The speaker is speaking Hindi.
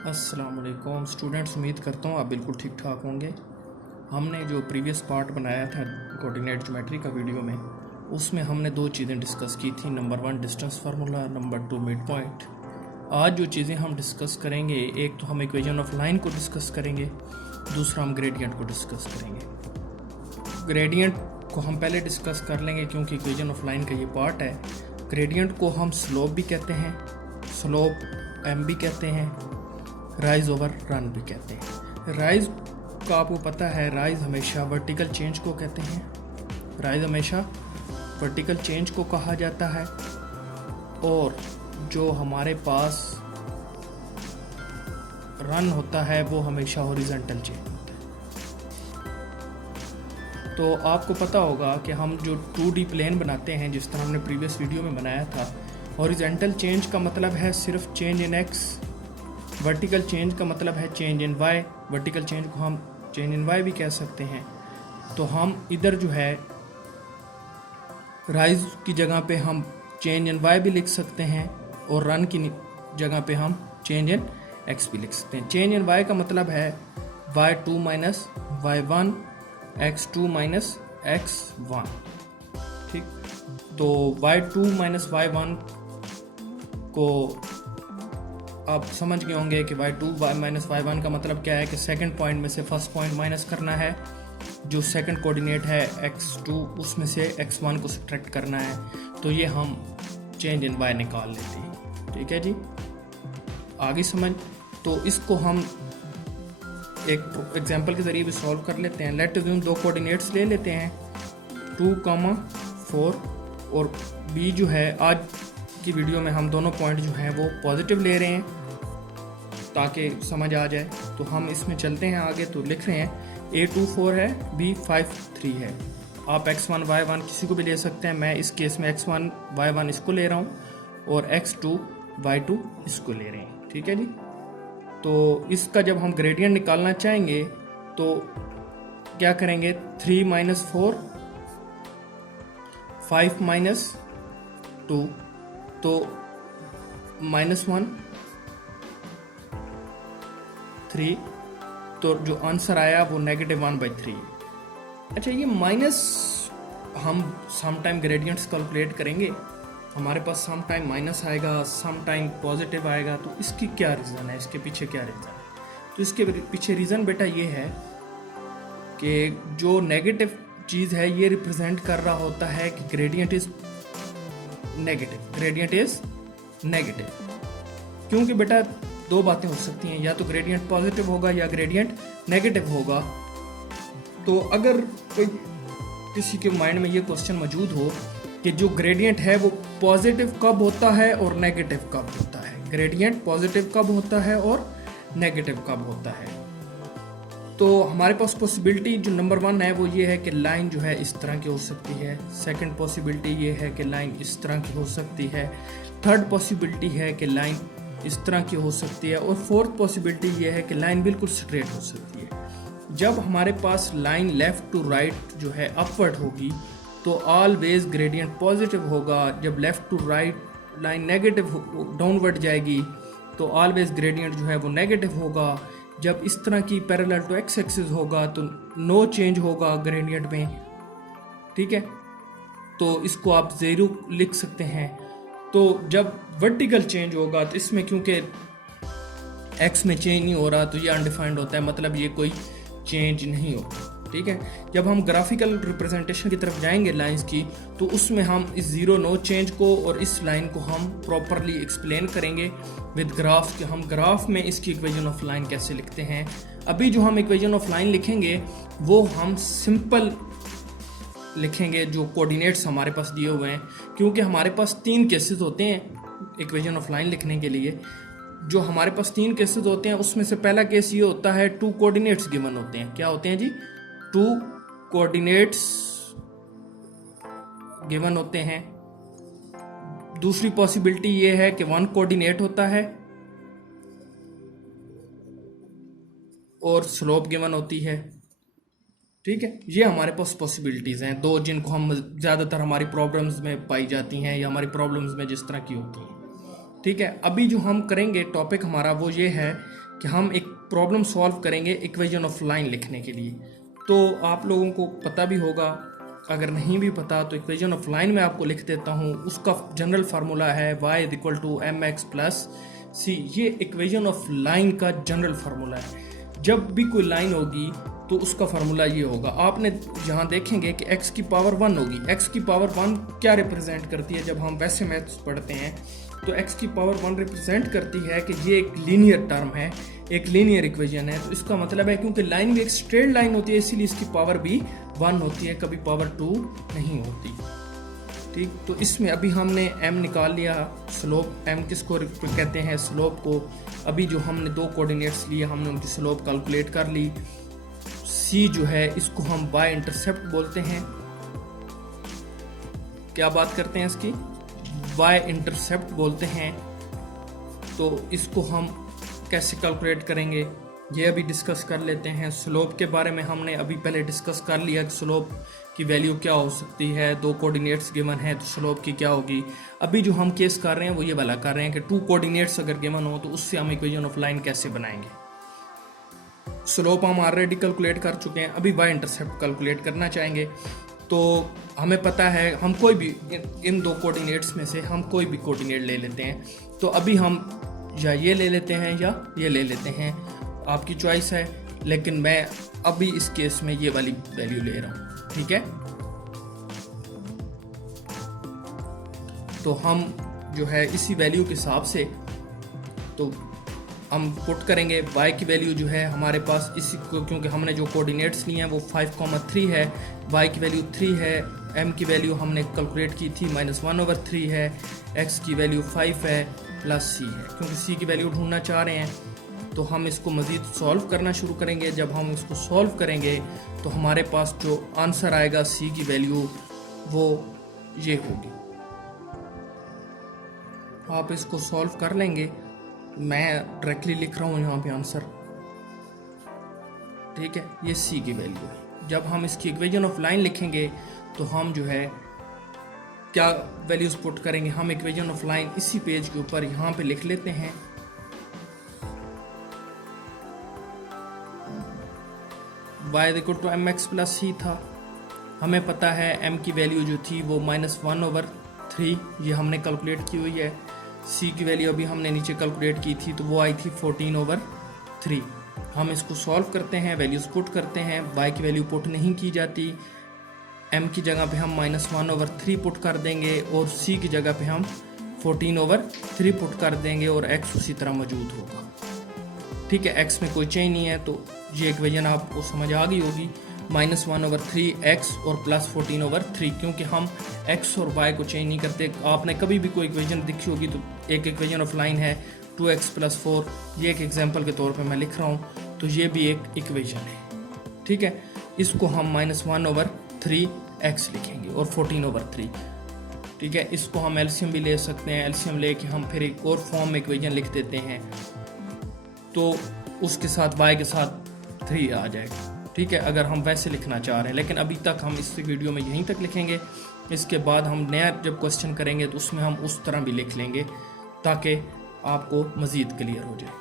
अस्सलाम वालेकुम स्टूडेंट्स, उम्मीद करता हूँ आप बिल्कुल ठीक ठाक होंगे। हमने जो प्रीवियस पार्ट बनाया था कोऑर्डिनेट ज्योमेट्री का वीडियो में, उसमें हमने दो चीज़ें डिस्कस की थी। Number 1 distance formula, number 2 mid point. आज जो चीज़ें हम डिस्कस करेंगे, एक तो हम इक्वेशन ऑफ लाइन को डिस्कस करेंगे, दूसरा हम ग्रेडियंट को डिस्कस करेंगे। ग्रेडियंट को हम पहले डिस्कस कर लेंगे क्योंकि इक्वेशन ऑफ लाइन का ये पार्ट है। ग्रेडियंट को हम स्लोप भी कहते हैं, स्लोप एम भी कहते हैं, राइज ओवर रन भी कहते हैं। राइज का आपको पता है, राइज हमेशा वर्टिकल चेंज को कहते हैं। राइज हमेशा वर्टिकल चेंज को कहा जाता है, और जो हमारे पास रन होता है वो हमेशा हॉरिजॉन्टल चेंज होता है। तो आपको पता होगा कि हम जो 2D प्लेन बनाते हैं, जिस तरह हमने प्रीवियस वीडियो में बनाया था, हॉरिजॉन्टल चेंज का मतलब है सिर्फ change in x, vertical change का मतलब है change in y. Vertical change को हम चेंज इन वाई भी कह सकते हैं। तो हम इधर जो है राइज की जगह पे हम चेंज इन वाई भी लिख सकते हैं, और रन की जगह पे हम चेंज इन एक्स भी लिख सकते हैं। चेंज इन वाई का मतलब है y2 minus y1, x2 minus x1। ठीक, तो y2 माइनस y1 को आप समझ गए होंगे कि y2 माइनस y1 का मतलब क्या है कि सेकंड पॉइंट में से फर्स्ट पॉइंट माइनस करना है, जो सेकंड कोऑर्डिनेट है x2 उसमें से x1 को सब्ट्रैक्ट करना है। तो ये हम चेंज इन y निकाल लेते हैं। ठीक है जी, आगे समझ। तो इसको हम एक एग्जांपल के ज़रिए भी सॉल्व कर लेते हैं। लेट अज्यूम दो कोऑर्डिनेट्स ले लेते हैं 2, 4, और b जो है, आज की वीडियो में हम दोनों पॉइंट जो हैं वो पॉजिटिव ले रहे हैं ताकि समझ आ जाए। तो हम इसमें चलते हैं आगे। तो लिख रहे हैं a2 4 है, b 5 3 है। आप x1 y1 किसी को भी ले सकते हैं। मैं इस केस में x1 y1 इसको ले रहा हूँ, और x2 y2 इसको ले रहे हैं। ठीक है जी। तो इसका जब हम ग्रेडियंट निकालना चाहेंगे तो क्या करेंगे, 3 माइनस 4, 5 माइनस 2, तो -1 3, तो जो आंसर आया वो -1/3। अच्छा, ये माइनस हम सम टाइम ग्रेडियंट्स कैलकुलेट करेंगे, हमारे पास सम टाइम माइनस आएगा, सम टाइम पॉजिटिव आएगा। तो इसकी क्या रीज़न है, इसके पीछे क्या रीज़न है? तो इसके पीछे रीज़न बेटा ये है कि जो नेगेटिव चीज़ है ये रिप्रेजेंट कर रहा होता है कि gradient is negative, gradient is negative. क्योंकि बेटा दो बातें हो सकती हैं, या तो ग्रेडियंट पॉजिटिव होगा या ग्रेडियंट नेगेटिव होगा। तो अगर कोई किसी के माइंड में ये क्वेश्चन मौजूद हो कि जो ग्रेडियंट है वो पॉजिटिव कब होता है और नेगेटिव कब होता है, ग्रेडियंट पॉजिटिव कब होता है और नेगेटिव कब होता है, तो हमारे पास पॉसिबिलिटी जो नंबर 1 है वो ये है कि लाइन जो है इस तरह की हो सकती है। सेकंड पॉसिबिलिटी ये है कि लाइन इस तरह की हो सकती है। थर्ड पॉसिबिलिटी है कि लाइन इस तरह की हो सकती है, और फोर्थ पॉसिबिलिटी ये है कि लाइन बिल्कुल स्ट्रेट हो सकती है। जब हमारे पास लाइन लेफ़्ट टू राइट जो है अपवर्ड होगी तो ऑलवेज ग्रेडियंट पॉजिटिव होगा। जब left to right line negative downward जाएगी तो ऑलवेज ग्रेडियंट जो है वो नेगेटिव होगा। जब इस तरह की पैरेलल टू एक्स एक्सिस होगा तो नो चेंज होगा ग्रेडियंट में। ठीक है, तो इसको आप ज़ीरो लिख सकते हैं। तो जब वर्टिकल चेंज होगा तो इसमें क्योंकि एक्स में चेंज नहीं हो रहा तो ये अनडिफाइंड होता है, मतलब ये कोई चेंज नहीं होगा। ठीक है, जब हम ग्राफिकल रिप्रेजेंटेशन की तरफ जाएंगे लाइंस की, तो उसमें हम इस ज़ीरो नो चेंज को और इस लाइन को हम प्रॉपरली एक्सप्लेन करेंगे विद ग्राफ कि हम ग्राफ में इसकी इक्वेशन ऑफ लाइन कैसे लिखते हैं। अभी जो हम इक्वेशन ऑफ लाइन लिखेंगे वो हम सिंपल लिखेंगे जो कोऑर्डिनेट्स हमारे पास दिए हुए हैं, क्योंकि हमारे पास 3 केसेस होते हैं इक्वेशन ऑफ लाइन लिखने के लिए। जो हमारे पास 3 केसेस होते हैं उसमें से पहला केस ये होता है 2 कोऑर्डिनेट्स गिवन होते हैं। क्या होते हैं जी? 2 कोऑर्डिनेट्स गिवन होते हैं। दूसरी पॉसिबिलिटी ये है कि 1 कोऑर्डिनेट होता है और स्लोप गिवन होती है। ठीक है, ये हमारे पास पॉसिबिलिटीज़ हैं 2, जिनको हम ज़्यादातर हमारी प्रॉब्लम्स में पाई जाती हैं या हमारी प्रॉब्लम्स में जिस तरह की होती हैं। ठीक है, अभी जो हम करेंगे टॉपिक हमारा वो ये है कि हम एक प्रॉब्लम सॉल्व करेंगे इक्वेशन ऑफ लाइन लिखने के लिए। तो आप लोगों को पता भी होगा, अगर नहीं भी पता तो इक्वेशन ऑफ लाइन में आपको लिख देता हूँ। उसका जनरल फार्मूला है y = mx + c। ये इक्वेशन ऑफ लाइन का जनरल फार्मूला है। जब भी कोई लाइन होगी तो उसका फार्मूला ये होगा। आपने यहाँ देखेंगे कि x की पावर 1 होगी। x की पावर 1 क्या रिप्रेजेंट करती है? जब हम वैसे मैथ्स पढ़ते हैं तो x की पावर 1 रिप्रेजेंट करती है कि ये एक लीनियर टर्म है, एक लीनियर इक्वेशन है। तो इसका मतलब है क्योंकि लाइन भी एक स्ट्रेट लाइन होती है इसीलिए इसकी पावर भी 1 होती है, कभी पावर 2 नहीं होती। ठीक, तो इसमें अभी हमने m निकाल लिया, स्लोप m किसको कहते हैं? स्लोप को। अभी जो हमने 2 कोऑर्डिनेट्स लिए हमने उनकी स्लोप कैलकुलेट कर ली। c जो है इसको हम y इंटरसेप्ट बोलते हैं। क्या बात करते हैं इसकी? y इंटरसेप्ट बोलते हैं। तो इसको हम कैसे कैलकुलेट करेंगे ये अभी डिस्कस कर लेते हैं। स्लोप के बारे में हमने अभी पहले डिस्कस कर लिया कि स्लोप की वैल्यू क्या हो सकती है। 2 कोऑर्डिनेट्स गिवन है तो स्लोप की क्या होगी। अभी जो हम केस कर रहे हैं वो ये वाला कर रहे हैं कि 2 कोऑर्डिनेट्स अगर गिवन हो तो उससे हम इक्वेशन ऑफ लाइन कैसे बनाएंगे। स्लोप हम ऑलरेडी कैलकुलेट कर चुके हैं, अभी y इंटरसेप्ट कैलकुलेट करना चाहेंगे। तो हमें पता है हम कोई भी इन 2 कोऑर्डिनेट्स में से हम कोई भी कोऑर्डिनेट ले लेते हैं। तो अभी हम या ये ले लेते हैं या ये ले लेते हैं, आपकी चॉइस है। लेकिन मैं अभी इस केस में ये वाली वैल्यू ले रहा हूँ, ठीक है। तो हम जो है इसी वैल्यू के हिसाब से तो हम पुट करेंगे। y की वैल्यू जो है हमारे पास इसी को, क्योंकि हमने जो कोऑर्डिनेट्स लिए हैं वो 5,3 है, y की वैल्यू 3 है, m की वैल्यू हमने कैलकुलेट की थी -1/3 है, x की वैल्यू 5 है प्लस c है। क्योंकि c की वैल्यू ढूंढना चाह रहे हैं तो हम इसको मज़ीद सॉल्व करना शुरू करेंगे। जब हम इसको सॉल्व करेंगे तो हमारे पास जो आंसर आएगा c की वैल्यू वो ये होगी। आप इसको सॉल्व कर लेंगे, मैं डायरेक्टली लिख रहा हूँ यहाँ पे आंसर, ठीक है। ये c की वैल्यू है। जब हम इसकी इक्वेशन ऑफ लाइन लिखेंगे तो हम जो है क्या वैल्यूज पुट करेंगे। हम इक्वेशन ऑफ लाइन इसी पेज के ऊपर यहाँ पे लिख लेते हैं। y = mx + c था। हमें पता है m की वैल्यू जो थी वो -1/3 ये हमने कैलकुलेट की हुई है। c की वैल्यू अभी हमने नीचे कैलकुलेट की थी तो वो आई थी 14/3। हम इसको सॉल्व करते हैं, वैल्यूज पुट करते हैं। y की वैल्यू पुट नहीं की जाती, m की जगह पे हम -1/3 पुट कर देंगे और c की जगह पे हम 14/3 पुट कर देंगे और x उसी तरह मौजूद होगा, ठीक है। x में कोई चेंज नहीं है। तो ये इक्वेशन आपको समझ आ गई होगी, -1/3x और +14/3, क्योंकि हम x और y को चेंज नहीं करते। आपने कभी भी कोई इक्वेशन देखी होगी तो एक इक्वेशन ऑफ लाइन है 2x + 4, ये एक एग्जांपल के तौर पे मैं लिख रहा हूँ। तो ये भी एक इक्वेशन है, ठीक है। इसको हम -1/3x लिखेंगे और 14/3, ठीक है। इसको हम एलसीएम भी ले सकते हैं, एलसीएम लेके हम फिर एक और फॉर्म में इक्वेशन लिख देते हैं तो उसके साथ y के साथ 3 आ जाएगा, ठीक है, अगर हम वैसे लिखना चाह रहे हैं। लेकिन अभी तक हम इस वीडियो में यहीं तक लिखेंगे। इसके बाद हम नया जब क्वेश्चन करेंगे तो उसमें हम उस तरह भी लिख लेंगे ताकि आपको मज़ीद क्लियर हो जाए।